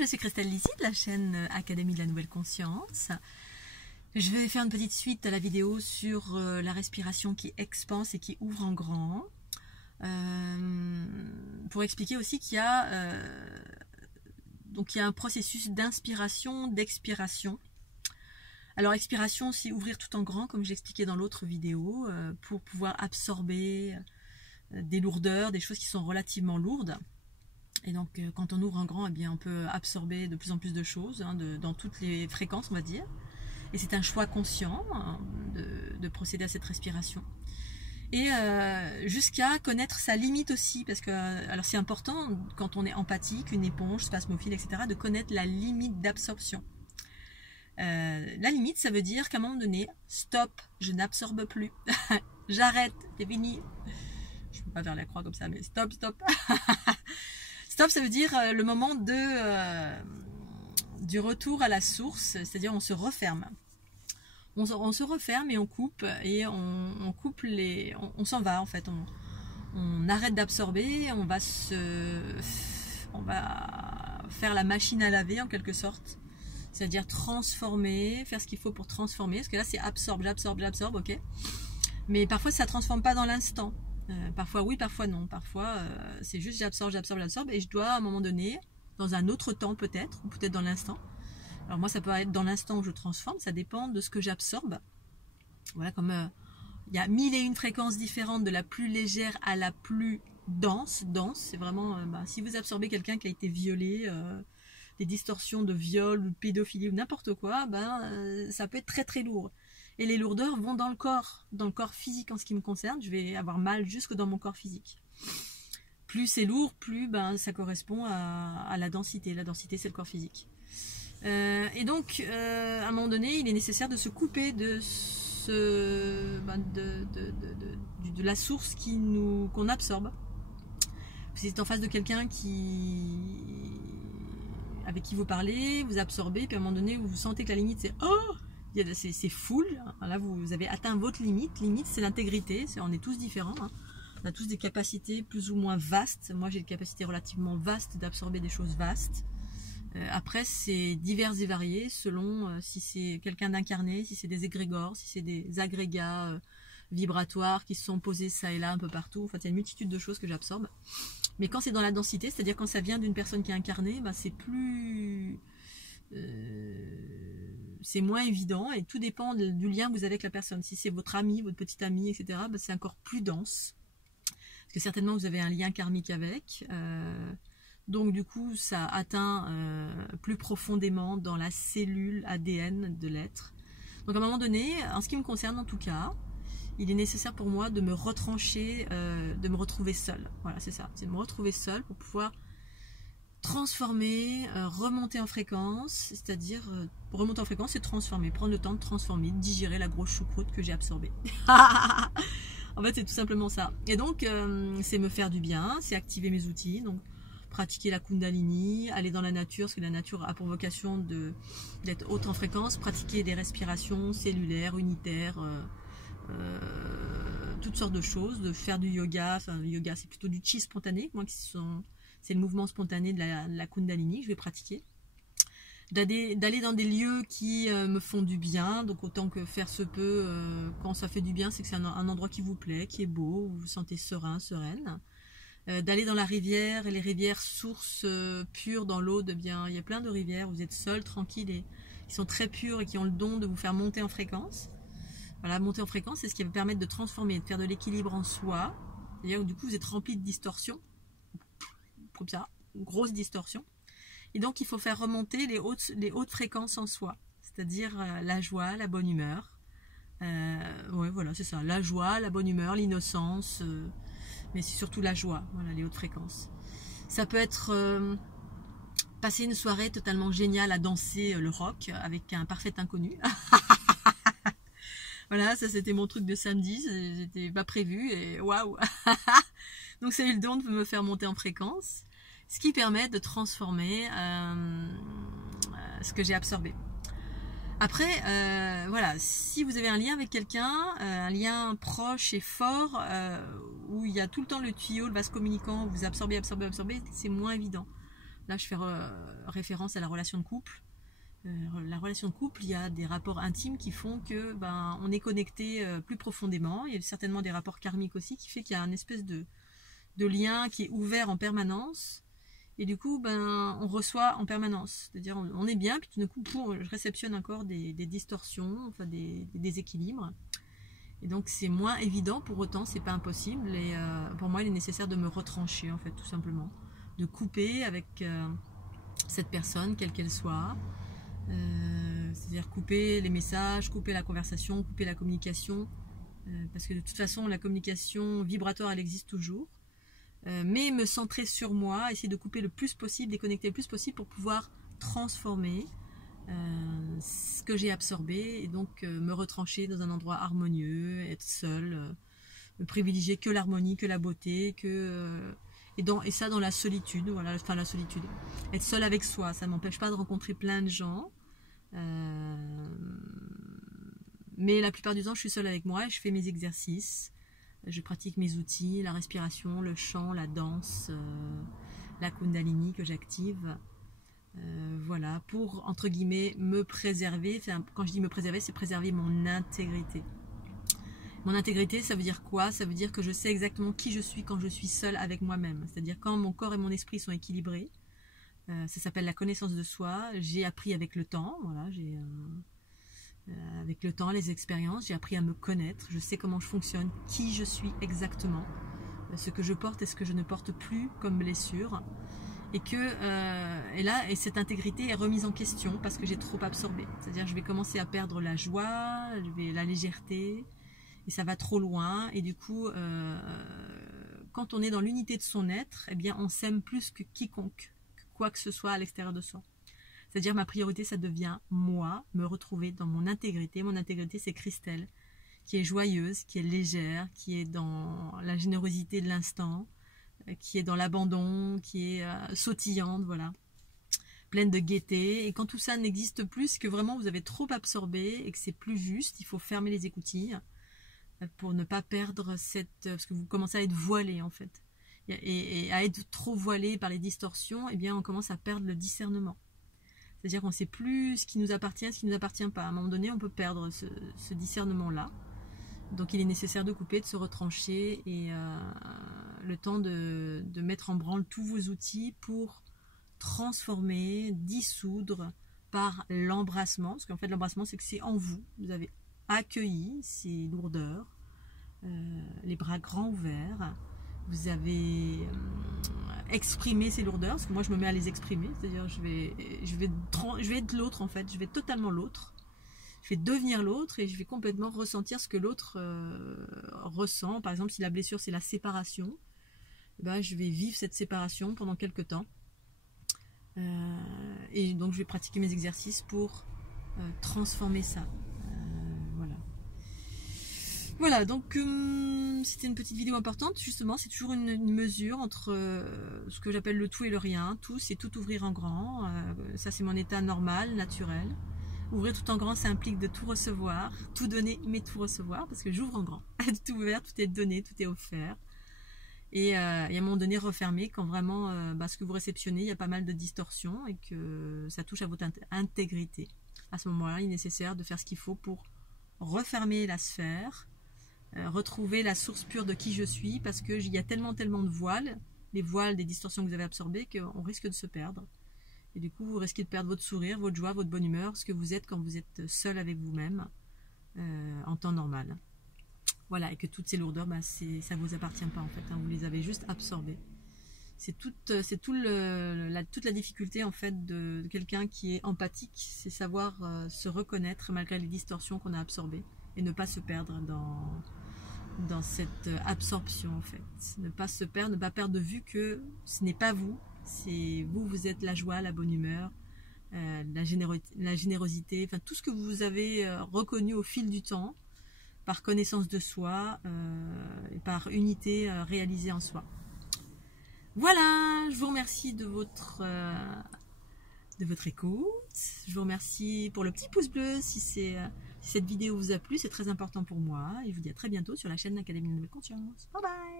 je suis Christelle Lissi de la chaîne Académie de la Nouvelle Conscience. Je vais faire une petite suite à la vidéo sur la respiration qui expanse et qui ouvre en grand. Pour expliquer aussi qu'il y a, un processus d'inspiration, d'expiration. Alors expiration, c'est ouvrir tout en grand, comme j'expliquais dans l'autre vidéo, pour pouvoir absorber des lourdeurs, des choses qui sont relativement lourdes. Et donc quand on ouvre en grand, eh bien, on peut absorber de plus en plus de choses, dans toutes les fréquences, on va dire. Et c'est un choix conscient de procéder à cette respiration. Et jusqu'à connaître sa limite aussi, parce que alors c'est important quand on est empathique, une éponge, spasmophile, etc., de connaître la limite d'absorption. La limite, ça veut dire qu'à un moment donné, stop, je n'absorbe plus, j'arrête, c'est fini. Je ne peux pas faire la croix comme ça, mais stop, stop. Stop, ça veut dire le moment du retour à la source, c'est-à-dire on se referme. On se referme et on coupe on s'en va en fait. On arrête d'absorber, on va faire la machine à laver en quelque sorte. C'est-à-dire transformer, faire ce qu'il faut pour transformer. Parce que là c'est absorbe, j'absorbe, ok. Mais parfois ça ne transforme pas dans l'instant. Parfois oui, parfois non. Parfois c'est juste j'absorbe et je dois à un moment donné, dans un autre temps peut-être, ou peut-être dans l'instant. Alors moi ça peut être dans l'instant où je transforme, ça dépend de ce que j'absorbe. Voilà, comme il y a 1001 fréquences différentes, de la plus légère à la plus dense. Dense, c'est vraiment, si vous absorbez quelqu'un qui a été violé, des distorsions de viol ou de pédophilie ou n'importe quoi, ça peut être très très lourd. Et les lourdeurs vont dans le corps physique en ce qui me concerne. Je vais avoir mal jusque dans mon corps physique. Plus c'est lourd, plus ça correspond à la densité. La densité, c'est le corps physique. Et donc, à un moment donné, il est nécessaire de se couper de la source qu'on absorbe. Vous êtes en face de quelqu'un avec qui vous parlez, vous absorbez, puis à un moment donné, vous sentez que la limite, c'est « Oh !» c'est full, là vous avez atteint votre limite. Limite, c'est l'intégrité, on est tous différents, on a tous des capacités plus ou moins vastes. Moi j'ai des capacités relativement vastes d'absorber des choses vastes. Après c'est divers et varié selon si c'est quelqu'un d'incarné, si c'est des égrégores, si c'est des agrégats vibratoires qui se sont posés ça et là un peu partout. Enfin il y a une multitude de choses que j'absorbe. Mais quand c'est dans la densité, c'est-à-dire quand ça vient d'une personne qui est incarnée, c'est plus... c'est moins évident et tout dépend du lien que vous avez avec la personne. Si c'est votre ami, votre petite amie, etc., c'est encore plus dense. Parce que certainement vous avez un lien karmique avec. Donc du coup, ça atteint plus profondément dans la cellule ADN de l'être. Donc à un moment donné, en ce qui me concerne en tout cas, il est nécessaire pour moi de me retrancher, de me retrouver seule. Voilà, c'est ça. C'est de me retrouver seule pour pouvoir transformer, remonter en fréquence, c'est-à-dire remonter en fréquence et transformer, prendre le temps de transformer, de digérer la grosse choucroute que j'ai absorbée. En fait c'est tout simplement ça. Et donc c'est me faire du bien, c'est activer mes outils, donc pratiquer la Kundalini, aller dans la nature, parce que la nature a pour vocation d'être haute en fréquence, pratiquer des respirations cellulaires, unitaires, toutes sortes de choses, de faire du yoga. Enfin le yoga c'est plutôt du chi spontané, c'est le mouvement spontané de la Kundalini que je vais pratiquer. D'aller dans des lieux qui me font du bien, donc autant que faire se peut, quand ça fait du bien, c'est que c'est un endroit qui vous plaît, qui est beau, où vous vous sentez serein, sereine. D'aller dans la rivière, et les rivières sources pures dans l'Aude, bien, il y a plein de rivières où vous êtes seul, tranquille, et qui sont très pures et qui ont le don de vous faire monter en fréquence. Voilà, monter en fréquence, c'est ce qui va permettre de transformer, de faire de l'équilibre en soi. C'est-à-dire où du coup vous êtes rempli de distorsions. Comme ça, une grosse distorsion. Et donc il faut faire remonter les hautes fréquences en soi, c'est-à-dire la joie, la bonne humeur. Ouais, voilà, c'est ça, la joie, la bonne humeur, l'innocence, mais c'est surtout la joie, voilà, les hautes fréquences. Ça peut être passer une soirée totalement géniale à danser le rock avec un parfait inconnu. Voilà, ça c'était mon truc de samedi, c'était pas prévu et waouh. Donc ça a eu le don de me faire monter en fréquence, ce qui permet de transformer ce que j'ai absorbé. Après, voilà, si vous avez un lien avec quelqu'un, un lien proche et fort, où il y a tout le temps le tuyau, le vase communicant, vous absorbez, c'est moins évident. Là, je fais référence à la relation de couple. La relation de couple, il y a des rapports intimes qui font que on est connecté plus profondément. Il y a certainement des rapports karmiques aussi qui fait qu'il y a une espèce de lien qui est ouvert en permanence. Et du coup, on reçoit en permanence. C'est-à-dire, on est bien, puis tout d'un coup, je réceptionne encore des distorsions, enfin des déséquilibres. Et donc, c'est moins évident, pour autant, c'est pas impossible. Et pour moi, il est nécessaire de me retrancher, en fait, tout simplement. De couper avec cette personne, quelle qu'elle soit. C'est-à-dire couper les messages, couper la conversation, couper la communication. Parce que de toute façon, la communication vibratoire, elle existe toujours. Mais me centrer sur moi, essayer de couper le plus possible, déconnecter le plus possible pour pouvoir transformer ce que j'ai absorbé et donc me retrancher dans un endroit harmonieux, être seule, privilégier que l'harmonie, que la beauté, et ça dans la solitude, voilà, enfin la solitude. Être seule avec soi, ça ne m'empêche pas de rencontrer plein de gens, mais la plupart du temps je suis seule avec moi et je fais mes exercices. Je pratique mes outils, la respiration, le chant, la danse, la kundalini que j'active. Voilà, pour, entre guillemets, me préserver. Enfin, quand je dis me préserver, c'est préserver mon intégrité. Mon intégrité, ça veut dire quoi? Ça veut dire que je sais exactement qui je suis quand je suis seule avec moi-même. C'est-à-dire quand mon corps et mon esprit sont équilibrés. Ça s'appelle la connaissance de soi. J'ai appris avec le temps, voilà, avec le temps, les expériences, j'ai appris à me connaître, je sais comment je fonctionne, qui je suis exactement, ce que je porte et ce que je ne porte plus comme blessure, et cette intégrité est remise en question parce que j'ai trop absorbé, c'est-à-dire je vais commencer à perdre la joie, la légèreté, et ça va trop loin, et du coup, quand on est dans l'unité de son être, eh bien on s'aime plus que quiconque, que quoi que ce soit à l'extérieur de soi. C'est-à-dire ma priorité, ça devient moi, me retrouver dans mon intégrité. Mon intégrité, c'est Christelle, qui est joyeuse, qui est légère, qui est dans la générosité de l'instant, qui est dans l'abandon, qui est sautillante, voilà, pleine de gaieté. Et quand tout ça n'existe plus, que vraiment vous avez trop absorbé et que c'est plus juste, il faut fermer les écoutilles pour ne pas perdre parce que vous commencez à être voilé en fait. Et à être trop voilé par les distorsions, eh bien on commence à perdre le discernement. C'est-à-dire qu'on ne sait plus ce qui nous appartient, ce qui ne nous appartient pas. À un moment donné, on peut perdre ce discernement-là. Donc il est nécessaire de couper, de se retrancher et le temps de mettre en branle tous vos outils pour transformer, dissoudre par l'embrassement. Parce qu'en fait, l'embrassement, c'est que c'est en vous. Vous avez accueilli ces lourdeurs, les bras grands ouverts. Vous avez exprimé ces lourdeurs, parce que moi je me mets à les exprimer, c'est-à-dire je vais être l'autre en fait, je vais être totalement l'autre, je vais devenir l'autre et je vais complètement ressentir ce que l'autre ressent. Par exemple, si la blessure c'est la séparation, je vais vivre cette séparation pendant quelques temps et donc je vais pratiquer mes exercices pour transformer ça. Voilà, donc c'était une petite vidéo importante, justement, c'est toujours une mesure entre ce que j'appelle le tout et le rien. Tout, c'est tout ouvrir en grand, ça c'est mon état normal, naturel. Ouvrir tout en grand, ça implique de tout recevoir, tout donner, mais tout recevoir, parce que j'ouvre en grand. Tout ouvert, tout est donné, tout est offert. Et à un moment donné, refermer, quand vraiment ce que vous réceptionnez, il y a pas mal de distorsions et que ça touche à votre intégrité. À ce moment-là, il est nécessaire de faire ce qu'il faut pour refermer la sphère, retrouver la source pure de qui je suis, parce qu'il y a tellement de voiles, les voiles des distorsions que vous avez absorbées, qu'on risque de se perdre. Et du coup, vous risquez de perdre votre sourire, votre joie, votre bonne humeur, ce que vous êtes quand vous êtes seul avec vous-même, en temps normal. Voilà, et que toutes ces lourdeurs, ça ne vous appartient pas en fait, hein, vous les avez juste absorbées. C'est toute la difficulté en fait de quelqu'un qui est empathique, c'est savoir se reconnaître malgré les distorsions qu'on a absorbées et ne pas se perdre dans cette absorption en fait. Ne pas se perdre, ne pas perdre de vue que ce n'est pas vous, c'est vous êtes la joie, la bonne humeur, la générosité, enfin tout ce que vous avez reconnu au fil du temps, par connaissance de soi et par unité réalisée en soi. Voilà, je vous remercie de votre écoute. Je vous remercie pour le petit pouce bleu si cette vidéo vous a plu, c'est très important pour moi. Et je vous dis à très bientôt sur la chaîne d'Académie de Nouvelle Conscience. Bye bye.